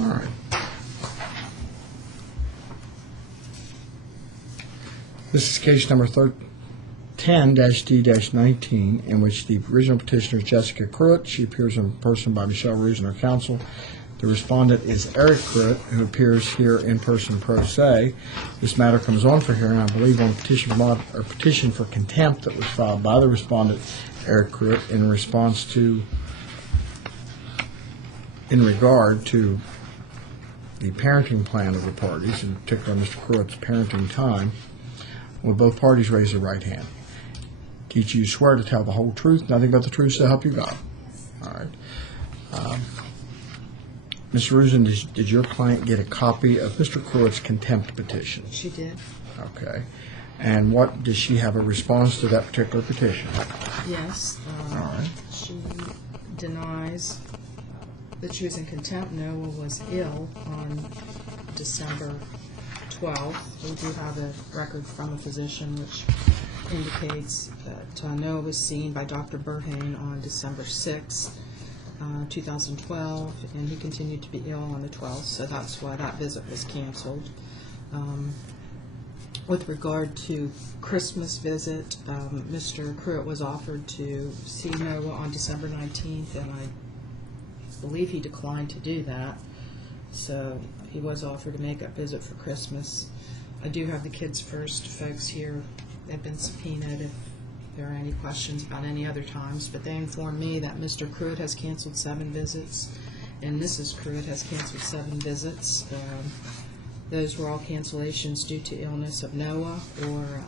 All right. This is case number 10-D-19, in which the original petitioner is Jessica Pruitt. She appears in person by Michelle Roos and her counsel. The respondent is Eric Pruitt, who appears here in person pro se. This matter comes on for hearing, I believe, on petition for contempt that was filed by the respondent, Eric Pruitt, in regard to the parenting plan of the parties, in particular Mr. Pruitt's parenting time. Will both parties raise their right hand? Do you swear to tell the whole truth, nothing but the truth, so help you God? All right. Ms. Rusin, did your client get a copy of Mr. Pruitt's contempt petition? She did. Okay. And what, does she have a response to that particular petition? Yes. All right. She denies that she was in contempt. Noah was ill on December 12th. We do have a record from a physician which indicates that Noah was seen by Dr. Burhane on December 6th. 2012, and he continued to be ill on the 12th, so that's why that visit was canceled. With regard to Christmas visit, Mr. Pruitt was offered to see Noah on December 19th, and I believe he declined to do that, so he was offered to make that visit for Christmas. I do have the Kids First folks here. They've been subpoenaed if there are any questions about any other times, but they informed me that Mr. Pruitt has canceled 7 visits and Mrs. Pruitt has canceled 7 visits. Those were all cancellations due to illness of Noah or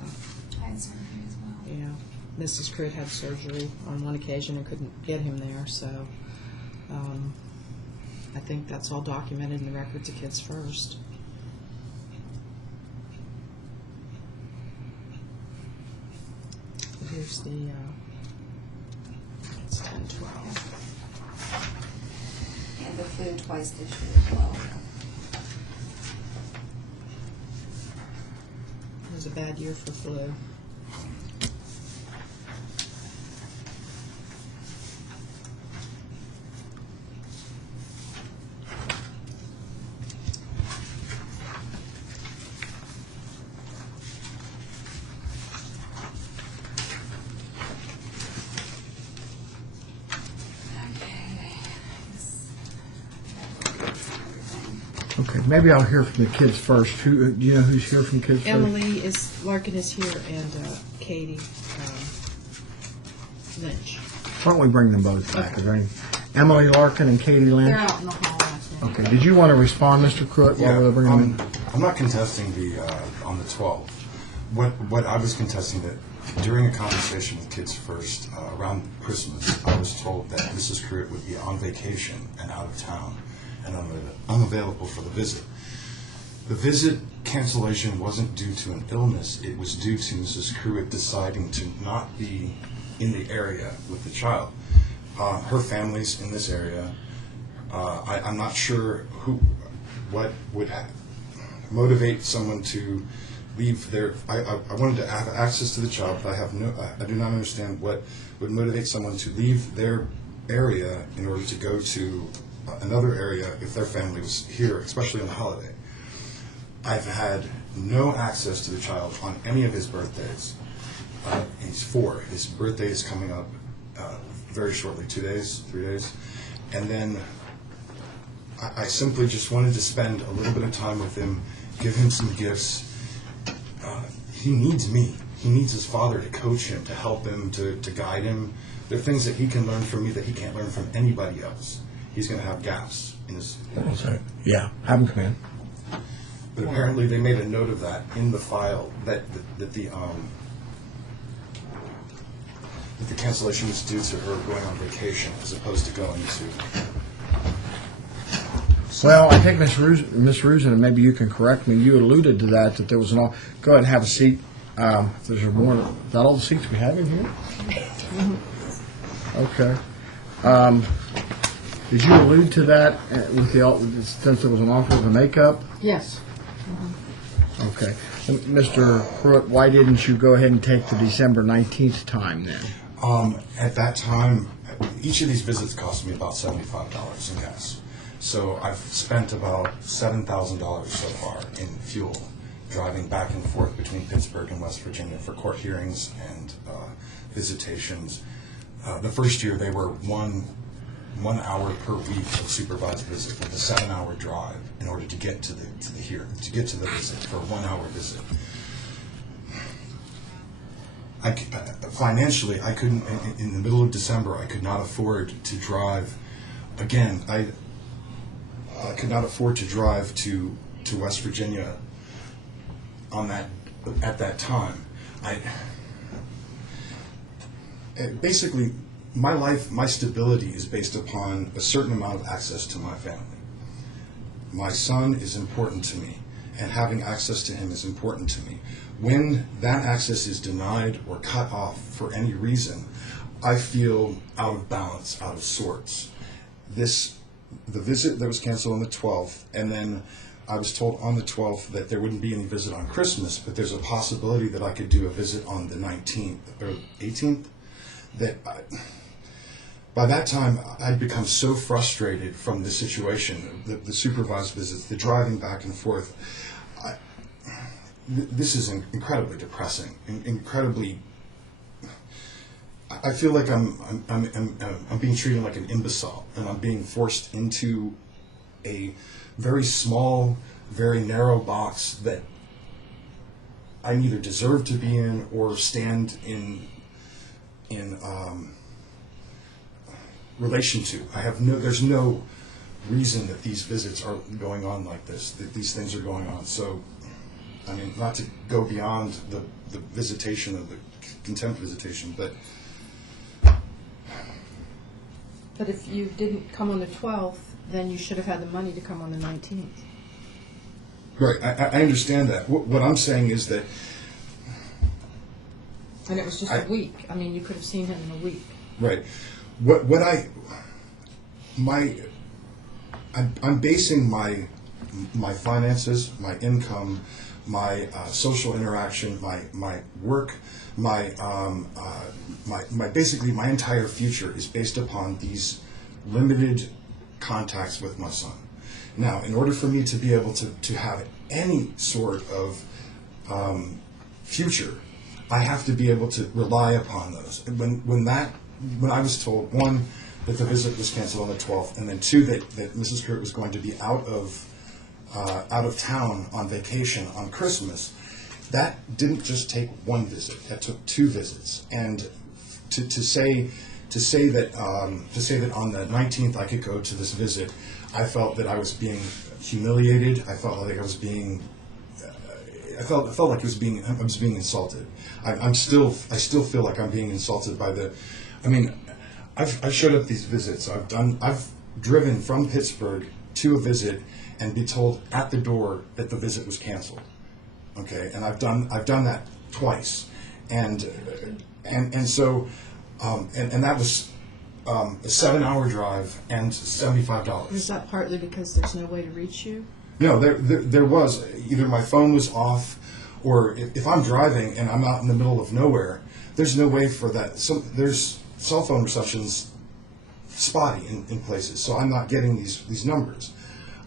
I had surgery as well. yeah, Mrs. Pruitt had surgery on one occasion and couldn't get him there, so I think that's all documented in the records of Kids First. Here's the, it's 10-12. And the flu twice this year as well. It was a bad year for flu. Okay, maybe I'll hear from the kids first. Who, do you know who's here from Kids Emily Larkin is here, and Katie Lynch. First? Why don't we bring them both back? Is there any, Emily Larkin and Katie Lynch? They're out in the hall, I think. Okay, did you want to respond, Mr. Pruitt, while we're bringing them in? I'm not contesting the on the 12th. What I was contesting that during a conversation with Kids First around Christmas, I was told that Mrs. Pruitt would be on vacation and out of town and unavailable for the visit. The visit cancellation wasn't due to an illness. It was due to Mrs. Pruitt deciding to not be in the area with the child. Her family's in this area. I'm not sure what would motivate someone to leave their. I wanted to have access to the child, but I do not understand what would motivate someone to leave their area in order to go to another area if their family was here, especially on the holiday. I've had no access to the child on any of his birthdays. He's 4. His birthday is coming up very shortly, 2 days, 3 days. And then I simply just wanted to spend a little bit of time with him, give him some gifts. He needs me. He needs his father to coach him, to help him, to guide him. There are things that he can learn from me that he can't learn from anybody else. He's going to have gaps in his. Yeah, have him come in. But apparently they made a note of that in the file that the cancellation was due to her going on vacation as opposed to going to. Well, I think Ms. Rusin, and maybe you can correct me, you alluded to that there was an. Go ahead and have a seat. If there's more. Is that all the seats we have in here? Okay. Did you allude to that with since there was an offer of a makeup? Yes. Okay. Mr. Pruitt, why didn't you go ahead and take the December 19th time then? At that time, each of these visits cost me about $75 in gas. So I've spent about $7,000 so far in fuel, driving back and forth between Pittsburgh and West Virginia for court hearings and visitations. The first year they were one hour per week of supervised visit with a 7-hour drive in order to get to the visit for a 1-hour visit. Financially, I couldn't. In the middle of December, I could not afford to drive. Again, I could not afford to drive to West Virginia at that time. Basically, my life, my stability is based upon a certain amount of access to my family. My son is important to me, and having access to him is important to me. When that access is denied or cut off for any reason, I feel out of balance, out of sorts. The visit that was canceled on the 12th, and then I was told on the 12th that there wouldn't be any visit on Christmas, but there's a possibility that I could do a visit on the 19th or 18th. By that time, I'd become so frustrated from the situation, the supervised visits, the driving back and forth. This is incredibly depressing, incredibly. I feel like I'm being treated like an imbecile, and I'm being forced into a very small, very narrow box that I neither deserve to be in or stand in relation to. There's no reason that these visits are going on like this, that these things are going on. So, I mean, not to go beyond the visitation of the contempt visitation, but if you didn't come on the 12th, then you should have had the money to come on the 19th. right, I understand that. What I'm saying is that And it was just a week. I mean, you could have seen him in a week. right. I'm basing my finances, my income, my social interaction, my work, basically my entire future is based upon these limited contacts with my son. Now, in order for me to be able to have any sort of future, I have to be able to rely upon those. When I was told, one, that the visit was canceled on the 12th, and then two, that Mrs. Kurt was going to be out of town on vacation on Christmas, that didn't just take one visit. That took two visits. And to say that on the 19th I could go to this visit, I felt that I was being humiliated. I felt like I was being. I felt like I was being insulted. I still feel like I'm being insulted by the. I mean, I've showed up these visits. I've driven from Pittsburgh to a visit and be told at the door that the visit was canceled. Okay, and I've done that twice, and so that was a 7-hour drive and $75. Is that partly because there's no way to reach you? No, there was. Either my phone was off, or if I'm driving and I'm out in the middle of nowhere, there's no way for that. There's cell phone reception's spotty in places, so I'm not getting these numbers.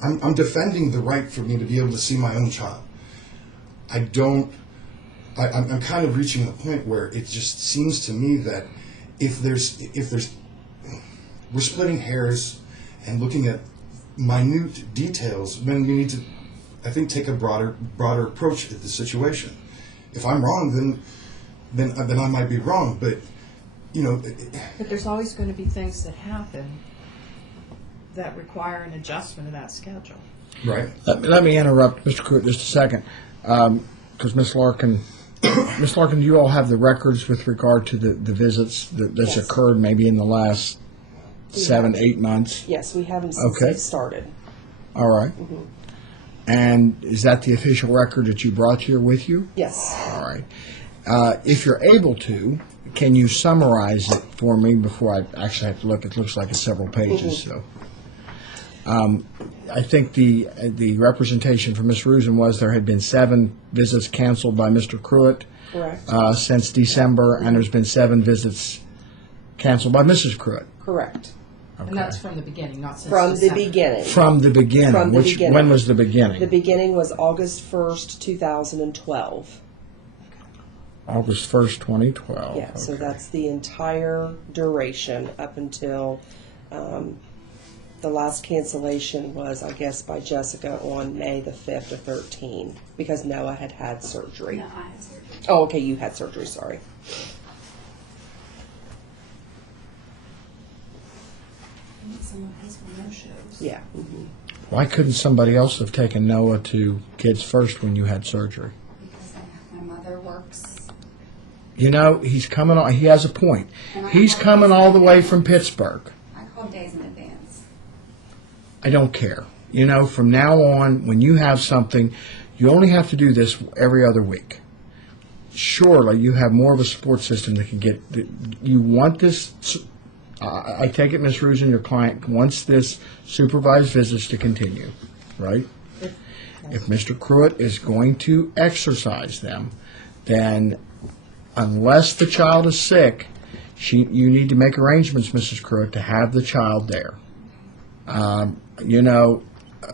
I'm defending the right for me to be able to see my own child. I'm kind of reaching the point where it just seems to me that if there's we're splitting hairs and looking at minute details when we need to, I think, take a broader approach at the situation. If I'm wrong, then I might be wrong, but But there's always going to be things that happen that require an adjustment of that schedule. right. Let me interrupt Mr. Pruitt just a second, because Ms. Larkin, do you all have the records with regard to the visits that's Yes. occurred maybe in the last 7-8 months? Yes, we haven't since Okay. they started. All right. And is that the official record that you brought here with you? Yes. All right. If you're able to, can you summarize it for me before I actually have to look? It looks like it's several pages, so. I think the representation from Ms. Rusin was there had been 7 visits canceled by Mr. Pruitt Correct. since December, and there's been 7 visits canceled by Mrs. Pruitt. Correct. And that's from the beginning, not since From the December. beginning. From the beginning. From the beginning. When was the beginning? The beginning was August 1st, 2012. August 1st, 2012. Yeah, so Okay. that's the entire duration up until the last cancellation was, I guess, by Jessica on May the 5th of 13, because Noah had had surgery. No, I had surgery. Oh, okay, you had surgery, sorry. I think some of these were no-shows. Yeah. Mhm. Why couldn't somebody else have taken Noah to Kids First when you had surgery? Because my mother works. You know, he's coming on, he has a point. And I He's called coming days all in the way advance. from Pittsburgh. I called days in advance. I don't care. You know, from now on, when you have something, you only have to do this every other week. Surely you have more of a support system that can get, you want this, I take it, Ms. Rusin, your client wants this supervised visits to continue, right? If Mr. Pruitt is going to exercise them, then unless the child is sick, you need to make arrangements, Mrs. Pruitt, to have the child there. You know,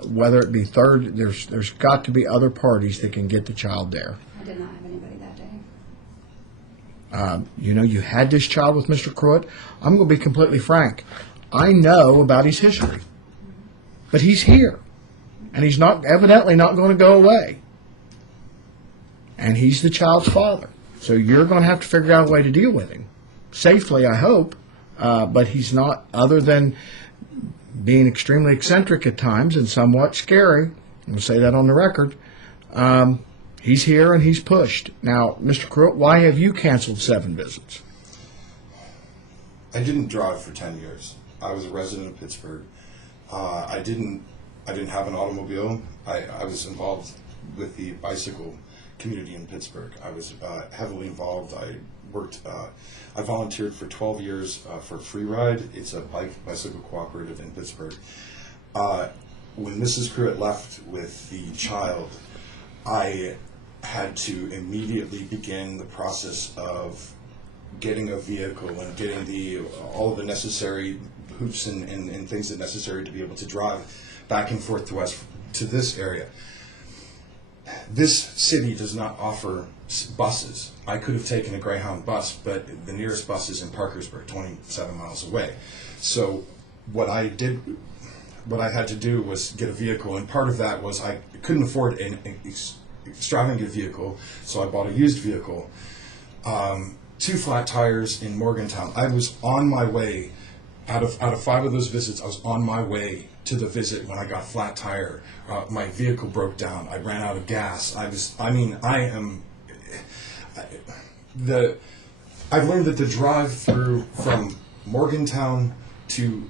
whether it be third, there's got to be other parties that can get the child there. I did not have anybody that day. You know, you had this child with Mr. Pruitt. I'm going to be completely frank. I know about his history, but he's here, and he's not evidently not going to go away. And he's the child's father, so you're going to have to figure out a way to deal with him safely, I hope. But he's not, other than being extremely eccentric at times and somewhat scary. I'm going to say that on the record. He's here and he's pushed. Now, Mr. Pruitt, why have you canceled 7 visits? I didn't drive for 10 years. I was a resident of Pittsburgh. I didn't have an automobile. I was involved with the bicycle community in Pittsburgh. I was heavily involved. I volunteered for 12 years for Free Ride. It's a bicycle cooperative in Pittsburgh. When Mrs. Pruitt left with the child, I had to immediately begin the process of getting a vehicle and getting all of the necessary hoops and things that are necessary to be able to drive back and forth to this area. This city does not offer buses. I could have taken a Greyhound bus, but the nearest bus is in Parkersburg, 27 miles away. So what I had to do was get a vehicle, and part of that was I couldn't afford an extravagant vehicle, so I bought a used vehicle. 2 flat tires in Morgantown. I was on my way, out of 5 of those visits, I was on my way to the visit when I got flat tire. My vehicle broke down. I ran out of gas. I've learned that the drive through from Morgantown to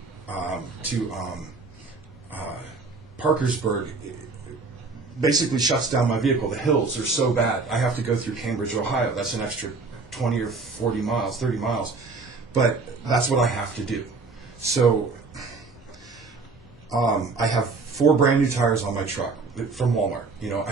Parkersburg basically shuts down my vehicle. The hills are so bad. I have to go through Cambridge, Ohio. That's an extra 20 or 40 miles, 30 miles. But that's what I have to do. So I have 4 brand new tires on my truck from Walmart. You know,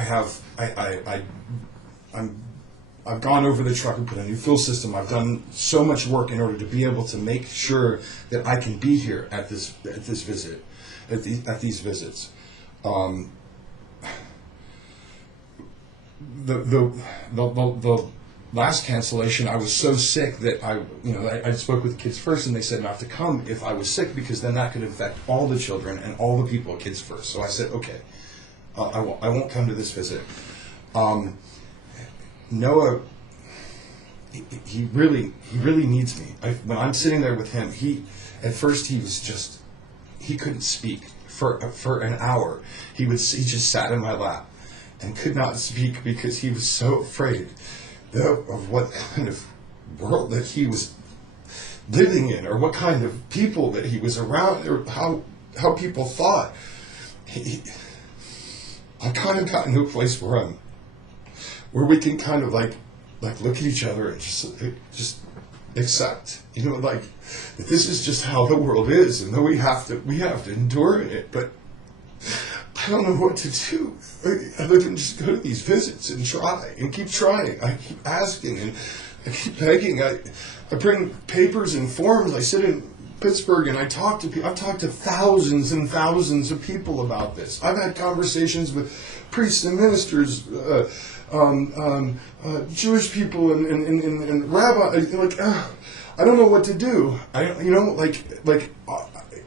I've gone over the truck and put a new fuel system. I've done so much work in order to be able to make sure that I can be here at these visits. The last cancellation, I was so sick that I spoke with Kids First, and they said not to come if I was sick, because then that could infect all the children and all the people at Kids First. So I said, okay, I won't come to this visit. Noah, he really needs me. When I'm sitting there with him, at first he couldn't speak for an hour. He just sat in my lap and could not speak because he was so afraid of what kind of world that he was living in, or what kind of people that he was around, or how people thought. I kind of gotten to a place where we can kind of like look at each other and just accept, that this is just how the world is, and that we have to endure in it. But I don't know what to do other than just go to these visits and try and keep trying. I keep asking and I keep begging. I bring papers and forms. I sit in Pittsburgh, and I've talked to thousands and thousands of people about this. I've had conversations with priests and ministers, Jewish people, and rabbi. I don't know what to do.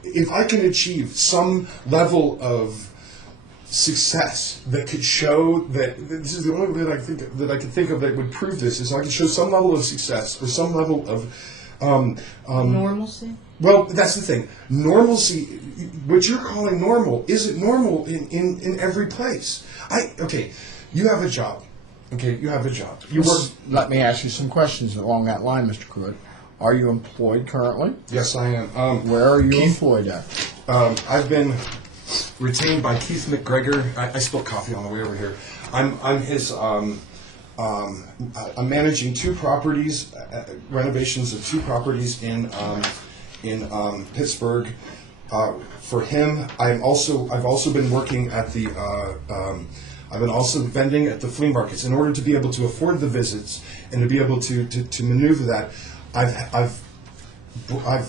If I can achieve some level of success that could show that this is the only way that I can think of that would prove this is I could show some level of success or some level of Normalcy? well, that's the thing. Normalcy, what you're calling normal, isn't normal in every place. You have a job. Okay, you have a job. You work. Let me ask you some questions along that line, Mr. Pruitt. Are you employed currently? Yes, I am. Where are you Keith, employed at? I've been retained by Keith McGregor. I spilled coffee on the way over here. I'm his. I'm managing two properties, renovations of two properties in Pittsburgh. For him, I've also been working at the. I've been also vending at the flea markets in order to be able to afford the visits and to be able to maneuver that. I've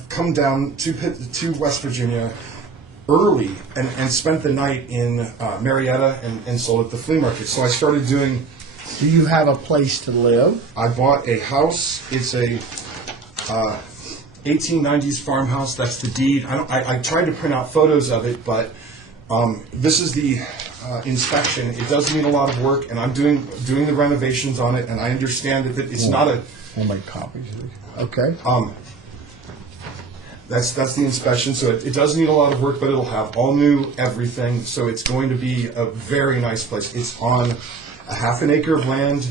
come down to West Virginia early and spent the night in Marietta and sold at the flea market. So I started doing. Do you have a place to live? I bought a house. It's a 1890s farmhouse. That's the deed. I tried to print out photos of it, but this is the inspection. It does need a lot of work, and I'm doing the renovations on it. And I understand that it's not a. I'll make copies of it. Okay. That's the inspection. So it does need a lot of work, but it'll have all new everything. So it's going to be a very nice place. It's on a half an acre of land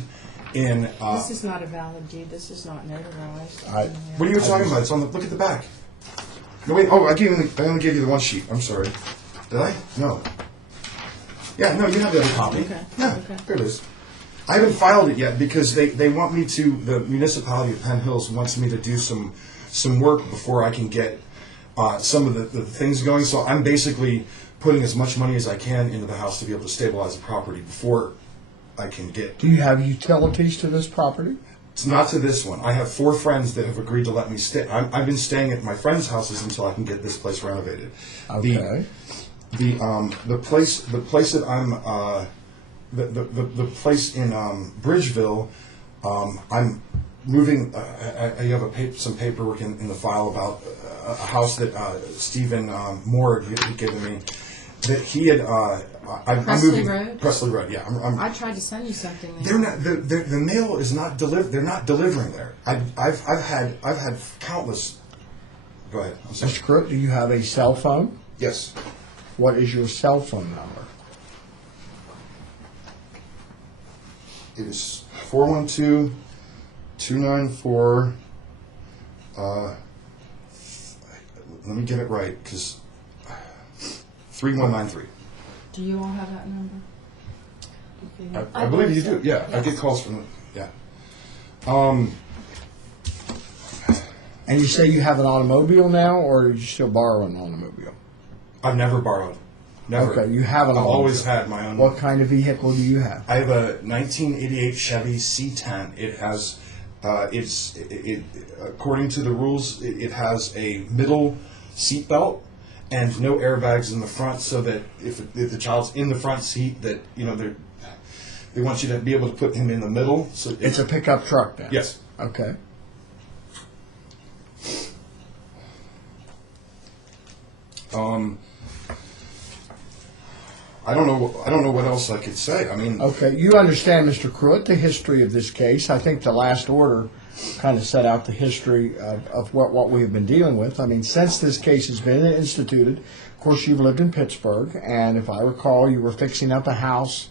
in. This is not a valid deed. This is not notarized. What are you talking about? It's on the. Look at the back. No wait. Oh, I only gave you the one sheet. I'm sorry. Did I? No. Yeah. No, you have the other copy. Okay. Yeah. Okay. There it is. I haven't filed it yet because they want me to. The municipality of Penn Hills wants me to do some work before I can get some of the things going. So I'm basically putting as much money as I can into the house to be able to stabilize the property before I can get. Do you have utilities to this property? It's not to this one. I have 4 friends that have agreed to let me stay. I've been staying at my friends' houses until I can get this place renovated. Okay. The place that I'm the place in Bridgeville, I'm moving. I have some paperwork in the file about a house that Stephen Moore had given me. That he had. I'm Presley moving. Road? Presley Road. Yeah. I tried to send you something. They're not. The mail is not delivered. They're not delivering there. I've had countless. Go ahead. I'm sorry. Mr. Pruitt, do you have a cell phone? Yes. What is your cell phone number? It is 412-294. Let me get it right, because 3193. Do you all have that number? I believe you do. Yeah, I get calls from. Yeah. And you say you have an automobile now, or do you still borrow an automobile? I've never borrowed. Never. Okay, you have an I've automobile. always had my own. What kind of vehicle do you have? I have a 1988 Chevy C10. It has, according to the rules, it has a middle seat belt and no airbags in the front, so that if the child's in the front seat, that they want you to be able to put him in the middle. So It's a pickup truck then? yes. Okay. I don't know what else I could say. I mean, Okay, you understand, Mr. Pruitt, the history of this case. I think the last order kind of set out the history of what we've been dealing with. I mean, since this case has been instituted, of course, you've lived in Pittsburgh, and if I recall, you were fixing up a house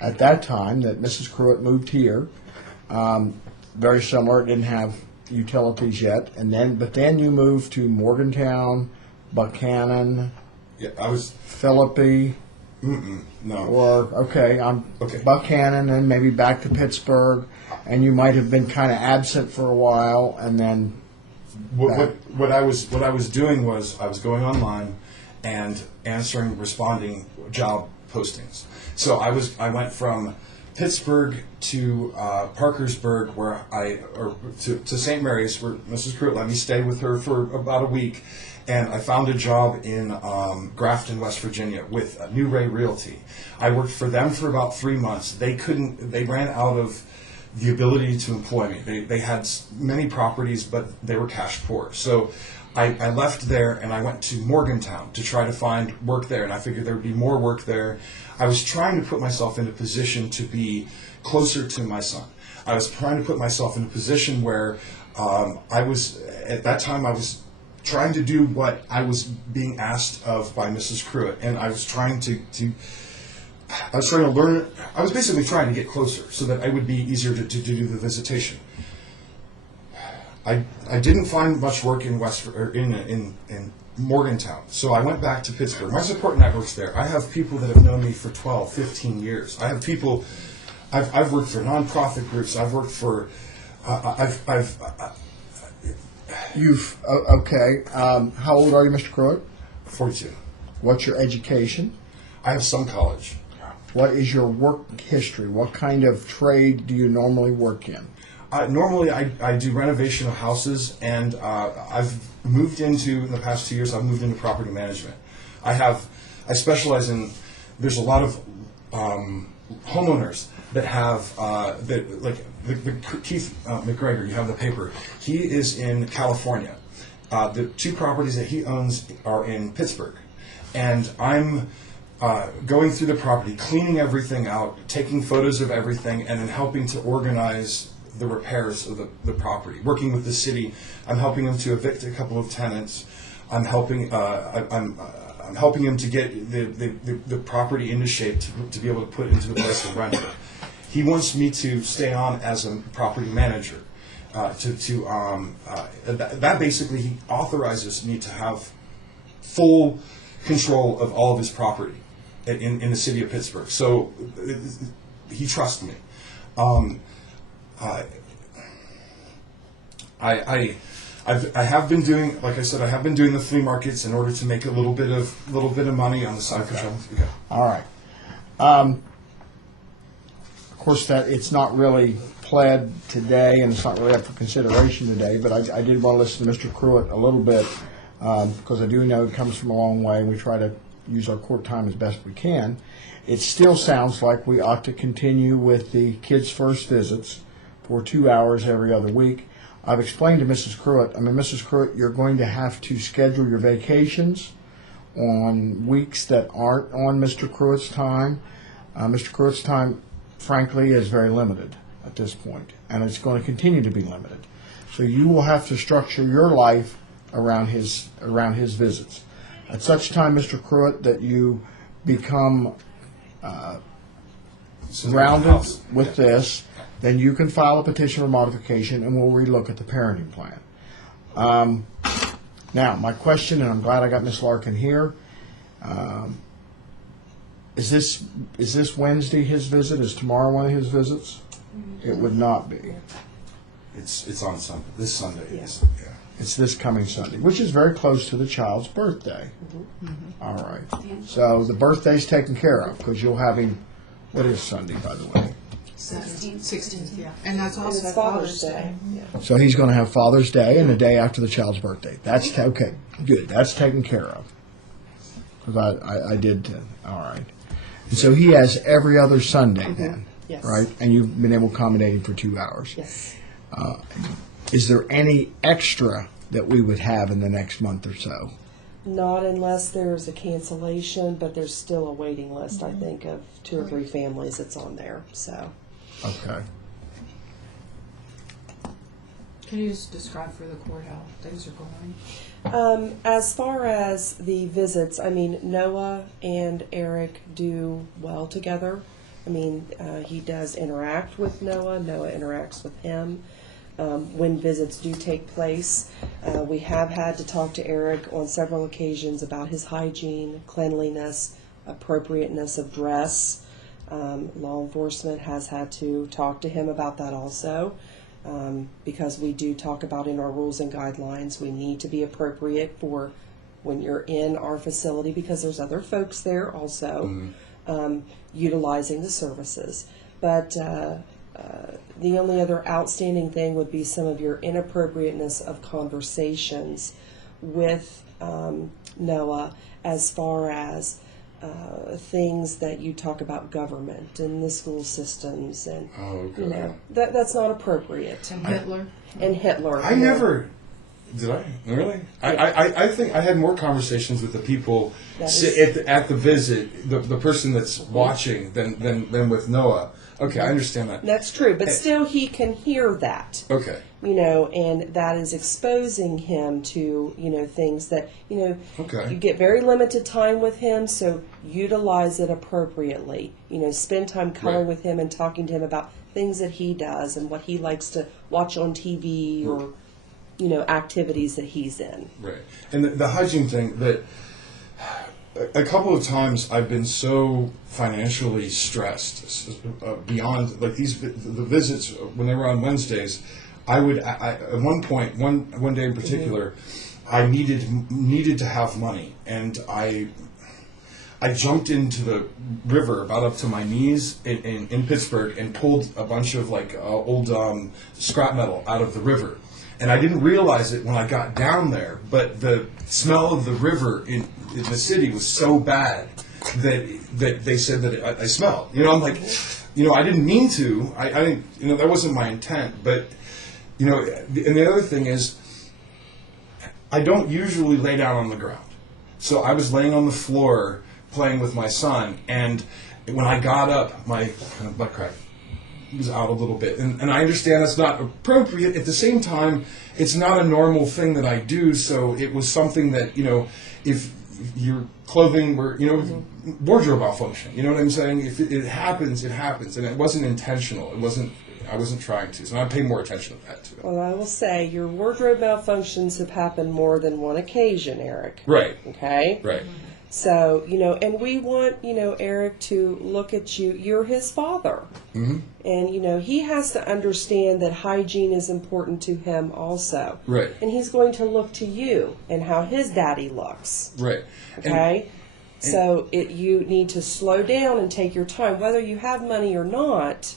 at that time that Mrs. Pruitt moved here. Very similar, it didn't have utilities yet, but then you moved to Morgantown, Buchanan, yeah, I was. Philippi. No. Okay. Buchanan, and maybe back to Pittsburgh, and you might have been kind of absent for a while, and then What I was doing was I was going online and responding job postings. So I went from Pittsburgh to Parkersburg, or to St. Mary's, where Mrs. Pruitt let me stay with her for about a week, and I found a job in Grafton, West Virginia, with New Ray Realty. I worked for them for about 3 months. They ran out of the ability to employ me. They had many properties, but they were cash poor. So I left there and I went to Morgantown to try to find work there, and I figured there would be more work there. I was trying to put myself in a position to be closer to my son. I was trying to put myself in a position where at that time I was trying to do what I was being asked of by Mrs. Pruitt, and I was trying to learn. I was basically trying to get closer so that it would be easier to do the visitation. I didn't find much work in in Morgantown, so I went back to Pittsburgh. My support network's there. I have people that have known me for 12, 15 years. I have people. I've worked for nonprofit groups. I've worked for. Okay. How old are you, Mr. Pruitt? 42. What's your education? I have some college. What is your work history? What kind of trade do you normally work in? Normally, I do renovation of houses, and I've moved into, in the past 2 years, I've moved into property management. I specialize in, there's a lot of homeowners that have, Keith McGregor, you have the paper. He is in California. The 2 properties that he owns are in Pittsburgh. And I'm going through the property, cleaning everything out, taking photos of everything, and then helping to organize the repairs of the property. Working with the city, I'm helping him to evict a couple of tenants. I'm helping him to get the property into shape to be able to put it into a place of rental. He wants me to stay on as a property manager. That basically, he authorizes me to have full control of all of his property in the city of Pittsburgh. So he trusts me. I have been doing, like I said, I have been doing the flea markets in order to make a little bit of money on the side. Okay. All right. Of course, that it's not really pled today, and it's not really up for consideration today. But I did want to listen to Mr. Pruitt a little bit because I do know it comes from a long way, and we try to use our court time as best we can. It still sounds like we ought to continue with the kids' first visits for 2 hours every other week. I've explained to Mrs. Pruitt, Mrs. Pruitt, you're going to have to schedule your vacations on weeks that aren't on Mr. Pruitt's time. Mr. Pruitt's time, frankly, is very limited at this point, and it's going to continue to be limited. So you will have to structure your life around his visits. At such time, Mr. Pruitt, that you become grounded with this, then you can file a petition for modification, and we'll relook at the parenting plan. Now, my question, and I'm glad I got Ms. Larkin here. Is this Wednesday his visit? Is tomorrow one of his visits? It would not be. It's on Sunday. This Sunday is. Yeah. It's this coming Sunday, which is very close to the child's birthday. All right. So the birthday's taken care of because you'll have him. What is Sunday, by the way? 16th, yeah. And that's And also it's Father's Day. Yeah. So he's going to have Father's Day and the day after the child's birthday. That's okay. Good. That's taken care of. Because I did. All right. And so he has every other Sunday then, Yes. right? And you've been able to accommodate him for 2 hours. Yes. Is there any extra that we would have in the next month or so? Not unless there's a cancellation, but there's still a waiting list, I think, of 2 or 3 families that's on there. So. Okay. Can you just describe for the court how things are going? As far as the visits, I mean, Noah and Eric do well together. I mean, he does interact with Noah. Noah interacts with him. When visits do take place, we have had to talk to Eric on several occasions about his hygiene, cleanliness, appropriateness of dress. Law enforcement has had to talk to him about that also. Because we do talk about in our rules and guidelines, we need to be appropriate for when you're in our facility because there's other folks there also utilizing the services. But the only other outstanding thing would be some of your inappropriateness of conversations with Noah, as far as things that you talk about government and the school systems, and you know that's not appropriate. And Hitler. And Hitler. I never. Did I? Really? I think I had more conversations with the people at the visit, the person that's watching, than with Noah. Okay, I understand that. That's true, but still he can hear that. Okay. You know, and that is exposing him to, you know, things that, you know, Okay. you get very limited time with him, so utilize it appropriately. You know, spend time calling Right. with him and talking to him about things that he does and what he likes to watch on TV or, you know, activities that he's in. Right. And the hygiene thing, that a couple of times I've been so financially stressed beyond, like the visits when they were on Wednesdays, at one point, one day in particular, I needed to have money, and I jumped into the river about up to my knees in Pittsburgh and pulled a bunch of old scrap metal out of the river. And I didn't realize it when I got down there, but the smell of the river in the city was so bad that they said that I smelled. You know, I'm like, you know, I didn't mean to. I didn't, you know, that wasn't my intent. But, you know, and the other thing is, I don't usually lay down on the ground. So I was laying on the floor playing with my son, and when I got up, my butt crack was out a little bit. And I understand that's not appropriate. At the same time, it's not a normal thing that I do, so it was something that, you know, if your clothing were, you know, wardrobe malfunction, you know what I'm saying? If it happens, it happens. And it wasn't intentional. I wasn't trying to. So I pay more attention to that, too. Well, I will say your wardrobe malfunctions have happened more than one occasion, Eric. Right. Okay? Right. So, you know, and we want, you know, Eric to look at you. You're his father. Mm-hmm. And, you know, he has to understand that hygiene is important to him also. Right. And he's going to look to you and how his daddy looks. Right. Okay? So you need to slow down and take your time. Whether you have money or not,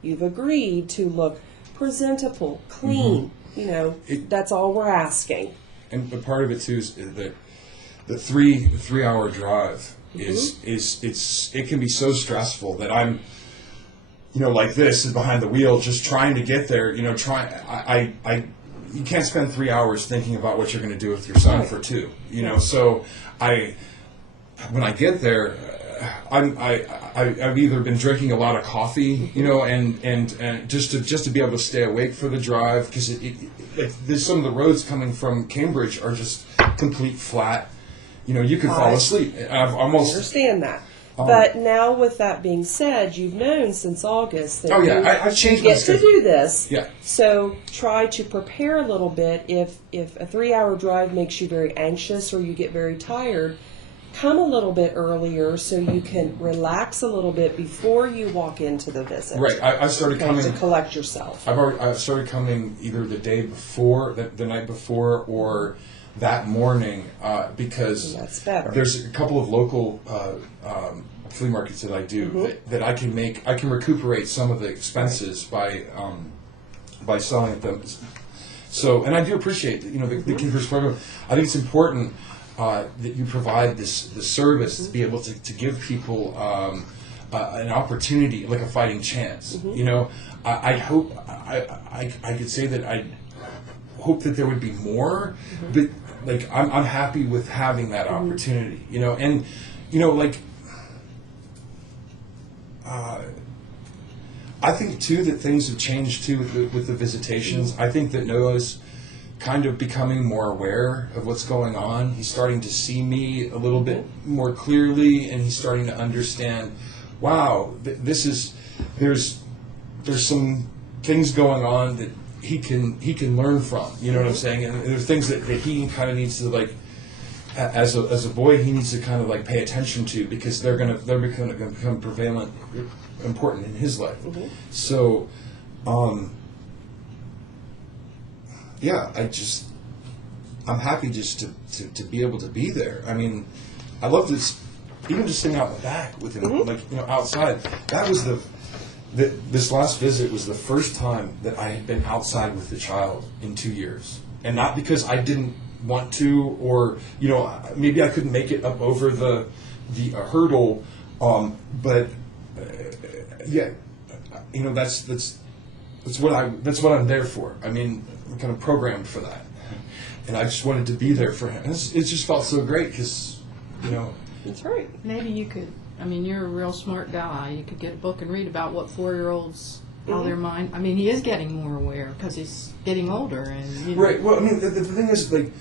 you've agreed to look presentable, clean. You know, that's all we're asking. And the part of it, too, is that the 3-hour drive it can be so stressful that I'm, you know, like this and behind the wheel, just trying to get there. You know, you can't spend 3 hours thinking about what you're going to do with your son for 2. You know, so when I get there, I've either been drinking a lot of coffee, you know, and just to be able to stay awake for the drive, because there's some of the roads coming from Cambridge are just complete flat. You know, you could fall asleep. I've I almost understand that. But now, with that being said, you've known since August that I've changed you my get to schedule. do this. Yeah. So try to prepare a little bit. If a 3-hour drive makes you very anxious or you get very tired, come a little bit earlier so you can relax a little bit before you walk into the visit. Right. I started coming to collect yourself. I've started coming either the day before, the night before, or that morning, because That's better. there's a couple of local flea markets that I do that I can recuperate some of the expenses by selling at them. So, and I do appreciate, you know, the Keepers program. I think it's important that you provide this service to be able to give people an opportunity, like a fighting chance. You know, I hope I could say that I hope that there would be more, but like I'm happy with having that opportunity. You know, and you know, like I think too that things have changed too with the visitations. I think that Noah's kind of becoming more aware of what's going on. He's starting to see me a little bit more clearly, and he's starting to understand, wow, there's some things going on that he can learn from. You know what I'm saying? And there's things that he kind of needs to, like, as a boy, he needs to kind of like pay attention to, because they're gonna become prevalent, important in his life. So, yeah, I'm happy just to be able to be there. I mean, I love this, even just sitting out in the back with him, like, you know, outside. That was This last visit was the first time that I had been outside with the child in 2 years, and not because I didn't want to, or maybe I couldn't make it up over the hurdle, but yeah, that's what I'm there for. I mean, I'm kind of programmed for that, and I just wanted to be there for him. And it just felt so great because That's right. Maybe you could, I mean, you're a real smart guy. You could get a book and read about what 4-year-olds, how their mind, I mean, he is getting more aware because he's getting older. And Right. Well, I mean, the thing is, like,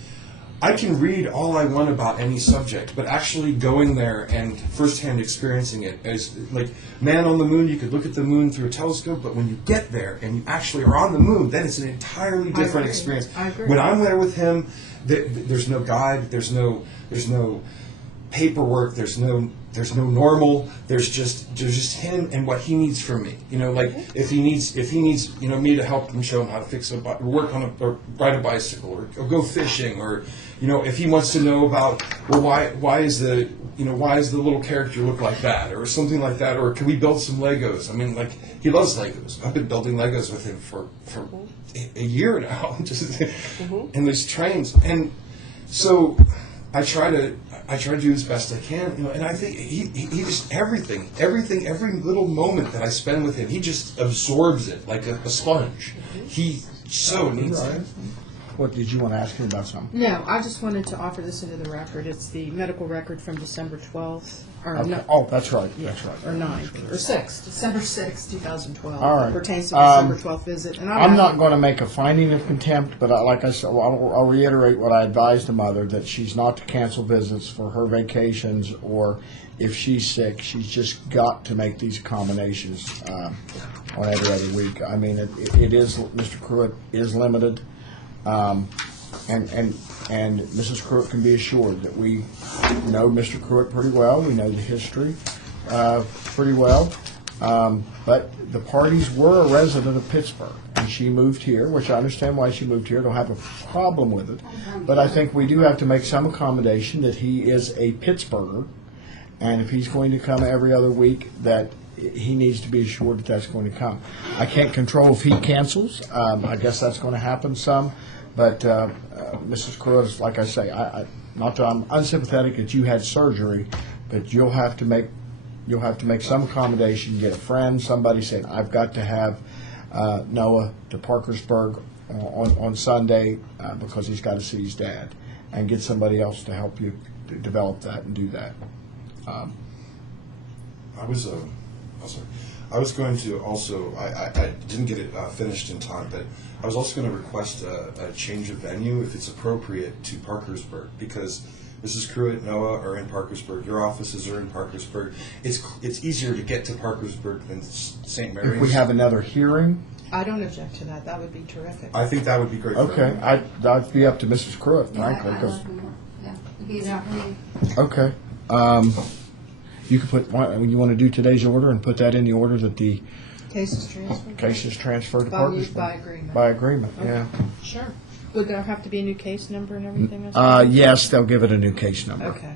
I can read all I want about any subject, but actually going there and firsthand experiencing it is like, man on the moon, you could look at the moon through a telescope, but when you get there and you actually are on the moon, then it's an entirely different agree. experience. I agree. When I'm there with him, there's no guide, there's no paperwork, there's no normal, there's just him and what he needs from me. Like if he needs me to help him, show him how to fix work on or ride a bicycle or go fishing, or if he wants to know about, well, why is the little character look like that, or something like that, or can we build some Legos? I mean, like, he loves Legos. I've been building Legos with him for a year now, just in these trains, and so I try to do as best I can, and I think he just every little moment that I spend with him, he just absorbs it like a sponge. He so needs it. What, did you want to ask me about something? No, I just wanted to offer this into the record. It's the medical record from December 12th, or Okay. no, Oh, that's right, yeah, that's right. or 9th, or 6th, December 6th, 2012. All right. Pertains to December 12th visit. And I'm not going to make a finding of contempt, but like I said, I'll reiterate what I advised the mother, that she's not to cancel visits for her vacations, or if she's sick, she's just got to make these accommodations on every other week. I mean, it is, Mr. Pruitt is limited, and Mrs. Pruitt can be assured that we know Mr. Pruitt pretty well. We know the history pretty well. But the parties were a resident of Pittsburgh, and she moved here, which I understand why she moved here. Don't have a problem with it. But I think we do have to make some accommodation that he is a Pittsburgher, and if he's going to come every other week, that he needs to be assured that that's going to come. I can't control if he cancels. I guess that's going to happen some. But Mrs. Cruz, like I say, not that I'm unsympathetic that you had surgery, but you'll have to make some accommodation. Get a friend, somebody saying, I've got to have Noah to Parkersburg on Sunday because he's got to see his dad, and get somebody else to help you to develop that and do that. I was going to also, I didn't get it finished in time, but I was also going to request a change of venue, if it's appropriate, to Parkersburg, because Mrs. Pruitt, Noah are in Parkersburg, your offices are in Parkersburg. It's easier to get to Parkersburg than St. Mary's. If we have another hearing, I don't object to that. That would be terrific. I think that would be great. for okay, everyone. that'd be up to Mrs. Pruitt, frankly. I 'Cause- like them more. Yeah, it'd be easier for me. okay. You could put, you want to do today's order and put that in the order that the Case is transferred? case is transferred to By Parkersburg. agreement. By agreement, yeah. Sure. Would there have to be a new case number and everything? as well? Yes, they'll give it a new case number. Okay.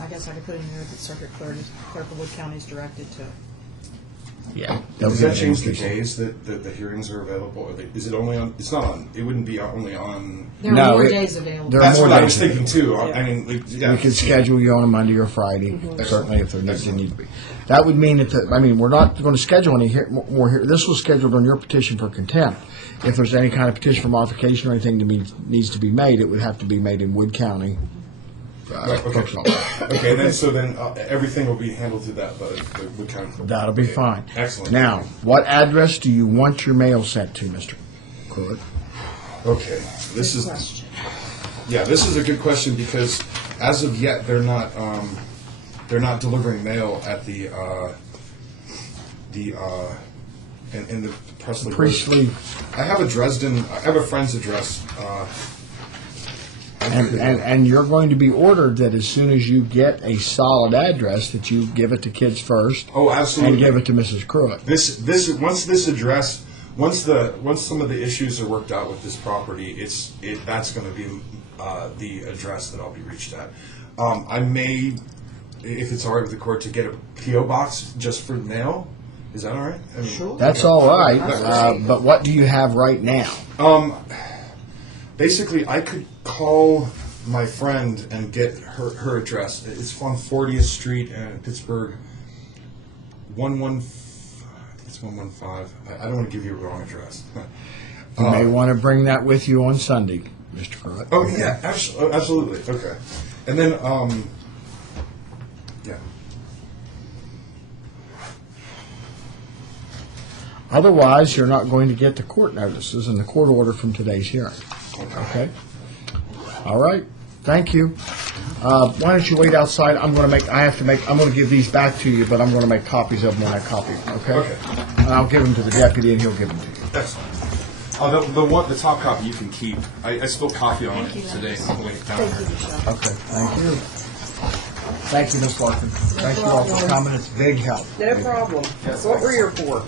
I guess I could put in there that Circuit Clerk of Wood County is directed to. Yeah. they'll Does give that it a new change the case. days that the hearings are available? Is it only on, it's not on, it wouldn't be only on, There are No, more it- days available. there are that's more what I days was thinking too. I mean, like, yeah. We could schedule you on a Monday or Friday, certainly if there needs to be. That would mean that, we're not going to schedule any more here. This was scheduled on your petition for contempt. If there's any kind of petition for modification or anything that needs to be made, it would have to be made in Wood County. Right, clerk's okay. office. Okay, then everything will be handled through that, but the Wood County Clerk. That'll be Okay, fine. Excellent. Now, what address do you want your mail sent to, Mr. Pruitt? Okay, this is, Question. yeah, this is a good question, because as of yet, they're not delivering mail at the in the Presley. Priestley, I have a friend's address. and you're going to be ordered that as soon as you get a solid address, that you give it to Kids First. Oh, absolutely. And give it to Mrs. Pruitt. Once some of the issues are worked out with this property, that's going to be the address that I'll be reached at. I may, if it's all right with the court, to get a PO box just for mail, Is that all right? I mean, Sure. That's all right, That's great. but what do you have right now? Basically, I could call my friend and get her address. It's on 40th Street in Pittsburgh. I think it's 115. I don't want to give you a wrong address. You may want to bring that with you on Sunday, Mr. Pruitt. Oh yeah, absolutely. Okay, and then yeah. Otherwise, you're not going to get the court notices and the court order from today's hearing. Okay? All right. Thank you. Why don't you wait outside? I'm going to give these back to you, but I'm going to make copies of them when I copy them, okay? Okay. And I'll give them to the deputy, and he'll give them to you. Excellent. The top copy you can keep. I spilled coffee on it today. I'm waiting down here. Okay, thank you. Thank you, Ms. Larkin. Thank you all for coming. It's a big help. No problem. That's what we're here for.